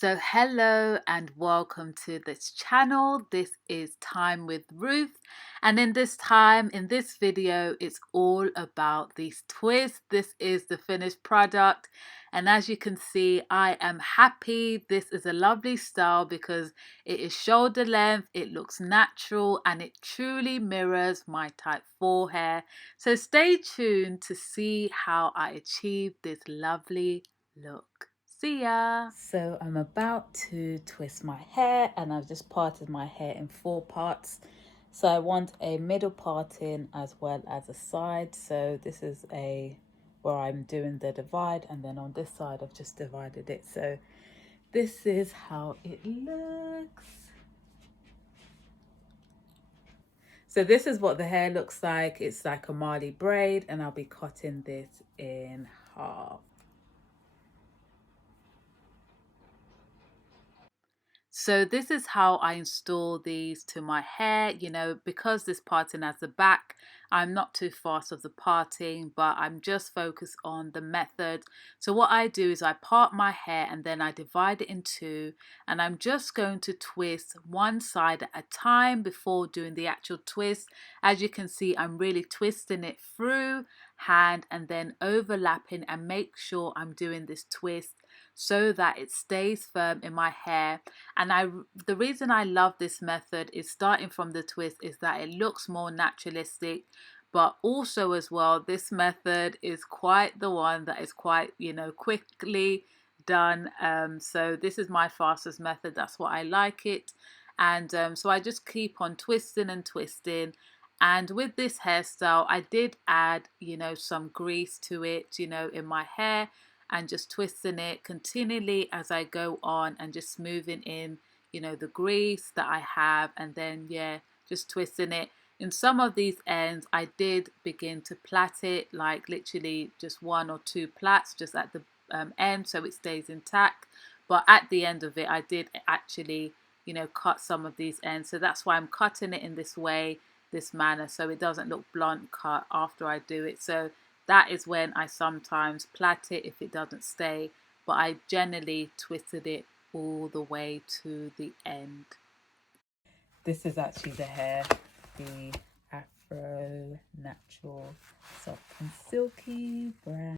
So hello and welcome to this channel. This is Time with Ruth, and in this video it's all about these twists. This is the finished product, and as you can see, I am happy. This is a lovely style because it is shoulder length, it looks natural, and it truly mirrors my type 4 hair. So stay tuned to see how I achieve this lovely look. See ya! So I'm about to twist my hair, and I've just parted my hair in 4 parts. So I want a middle parting as well as a side. So this is where I'm doing the divide, and then on this side I've just divided it. So this is how it looks. So this is what the hair looks like. It's like a Mali braid, and I'll be cutting this in half. So this is how I install these to my hair. Because this parting has the back, I'm not too fast of the parting, but I'm just focused on the method. So what I do is I part my hair and then I divide it in 2, and I'm just going to twist one side at a time before doing the actual twist. As you can see, I'm really twisting it through hand and then overlapping, and make sure I'm doing this twist so that it stays firm in my hair. And the reason I love this method is starting from the twist is that it looks more naturalistic, but also as well, this method is quite the one that is quite, quickly done. So this is my fastest method. That's why I like it. And so I just keep on twisting and twisting. And with this hairstyle, I did add, some grease to it, in my hair, and just twisting it continually as I go on and just smoothing in, the grease that I have, and then just twisting it. In some of these ends I did begin to plait it, like literally just 1 or 2 plaits just at the end so it stays intact, but at the end of it I did actually cut some of these ends. So that's why I'm cutting it in this way, this manner, so it doesn't look blunt cut after I do it. So that is when I sometimes plait it if it doesn't stay, but I generally twisted it all the way to the end. This is actually the hair, the Afro natural soft and silky brand.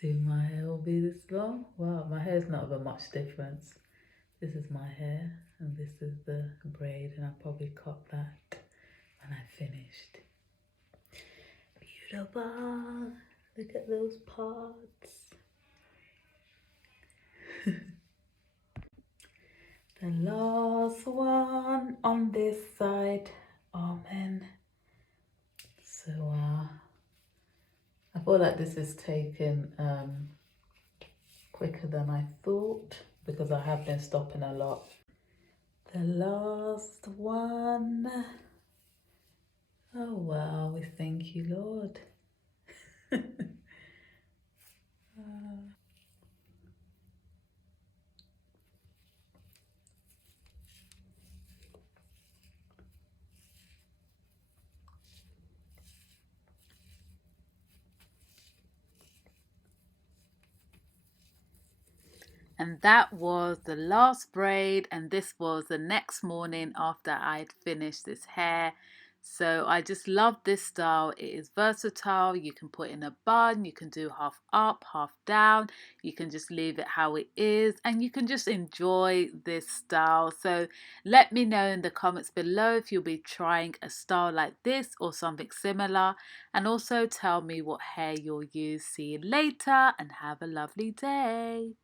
Soon my hair will be this long. Wow, my hair's not of a much difference. This is my hair and this is the braid, and I'll probably cut that when I finished. Beautiful. Look at those parts. The last one on this side. Amen. So I feel like this is taking quicker than I thought because I have been stopping a lot. The last one. Oh wow, we thank you, Lord. And that was the last braid, and this was the next morning after I'd finished this hair. So I just love this style. It is versatile. You can put in a bun, you can do half up, half down, you can just leave it how it is, and you can just enjoy this style. So let me know in the comments below if you'll be trying a style like this or something similar, and also tell me what hair you'll use. See you later and have a lovely day.